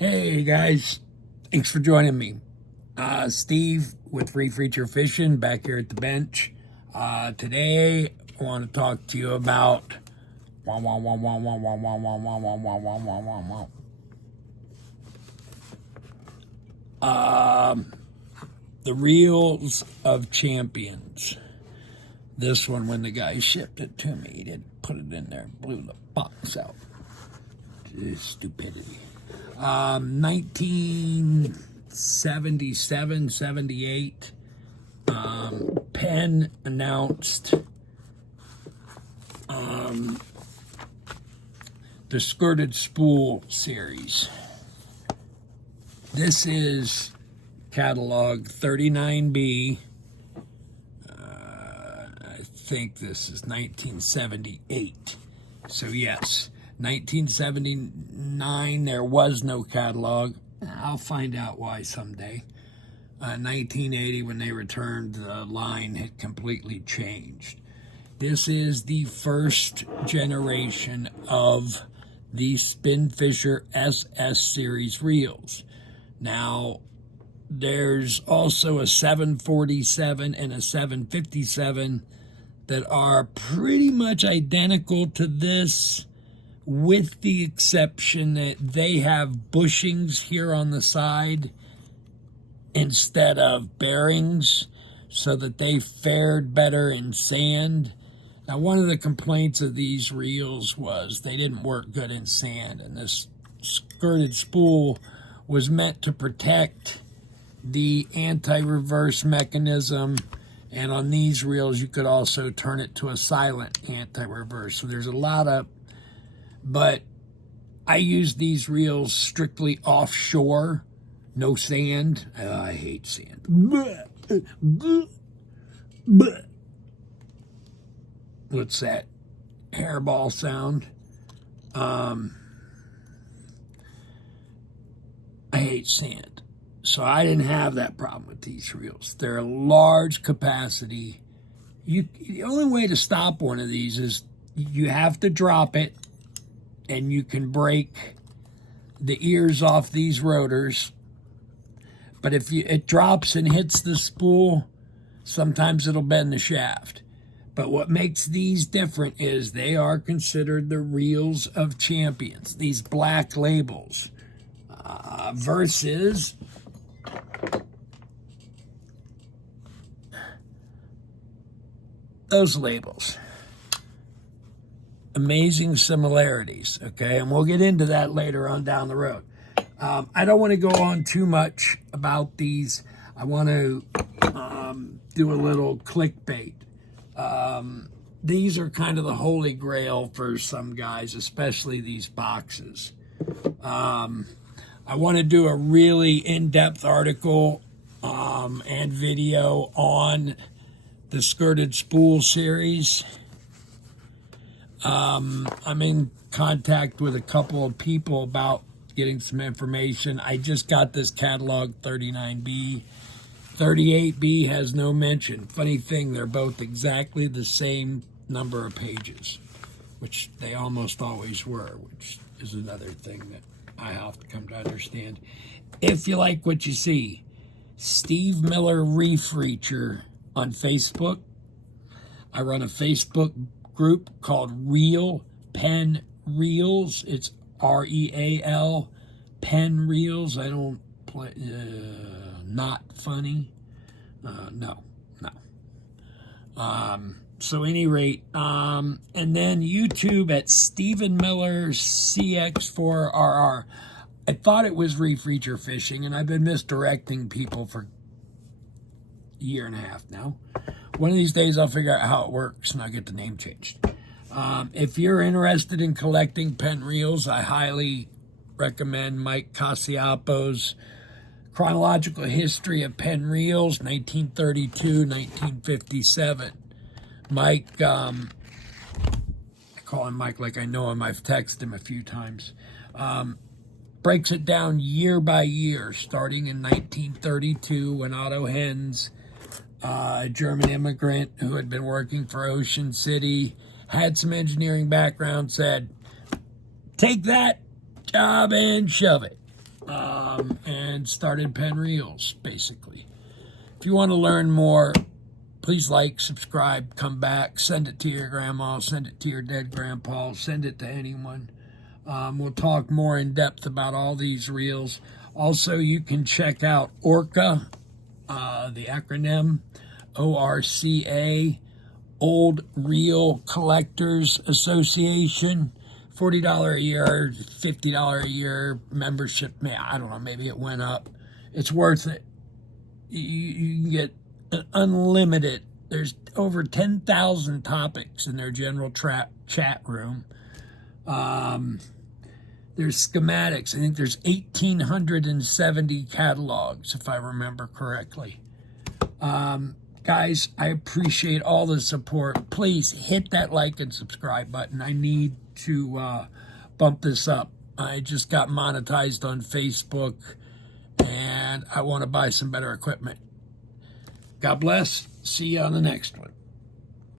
Hey guys, thanks for joining me. Steve with Free Feature Fishing back here at the bench. Today I want to talk to you about the Reels of Champions. This one, when the guy shipped it to me, he didn't put it in there, blew the box out. Stupidity. 1977, 78, Penn announced the Skirted Spool series. This is catalog 39B. I think this is 1978. So yes. 1979, there was no catalog. I'll find out why someday. 1980, when they returned, the line had completely changed. This is the first generation of the Spinfisher SS series reels. Now, there's also a 747 and a 757 that are pretty much identical to this, with the exception that they have bushings here on the side instead of bearings, so that they fared better in sand. Now, one of the complaints of these reels was they didn't work good in sand, and this skirted spool was meant to protect the anti-reverse mechanism. And on these reels, you could also turn it to a silent anti-reverse. So there's a lot of, but I use these reels strictly offshore, no sand. I hate sand. What's that hairball sound? I hate sand. So I didn't have that problem with these reels. They're a large capacity. The only way to stop one of these is you have to drop it, and you can break the ears off these rotors. But if it drops and hits the spool, sometimes it'll bend the shaft. But what makes these different is they are considered the Reels of Champions, these black labels, versus those labels. Amazing similarities, okay? And we'll get into that later on down the road. I don't want to go on too much about these. I want to do a little clickbait. These are kind of the holy grail for some guys, especially these boxes. I want to do a really in-depth article and video on the Skirted Spool series. I'm in contact with a couple of people about getting some information. I just got this catalog 39B. 38B has no mention. Funny thing, they're both exactly the same number of pages, which they almost always were, which is another thing that I have to come to understand. If you like what you see, Steve Miller Reef Reacher on Facebook. I run a Facebook group called Penn Reels. It's REAL, Penn Reels. I don't play, not funny. No. So any rate, and then YouTube at Stephen Miller CX4RR. I thought it was Reef Reacher Fishing, and I've been misdirecting people for a year and a half now. One of these days I'll figure out how it works and I'll get the name changed. If you're interested in collecting Penn Reels, I highly recommend Mike Caciapo's Chronological History of Penn Reels, 1932, 1957. Mike, I call him Mike like I know him. I've texted him a few times. Breaks it down year by year, starting in 1932 when Otto Hens, a German immigrant who had been working for Ocean City, had some engineering background, said, take that job and shove it. and started Penn Reels, basically. If you want to learn more, please like, subscribe, come back, send it to your grandma, send it to your dead grandpa, send it to anyone. We'll talk more in depth about all these reels. Also, you can check out ORCA, the acronym, ORCA, Old Reel Collectors Association. $40 a year, $50 a year membership. I don't know, maybe it went up. It's worth it. You can get unlimited. There's over 10,000 topics in their general chat room. There's schematics. I think there's 1,870 catalogs, if I remember correctly. Guys, I appreciate all the support. Please hit that like and subscribe button. I need to bump this up. I just got monetized on Facebook, and I want to buy some better equipment. God bless. See you on the next one.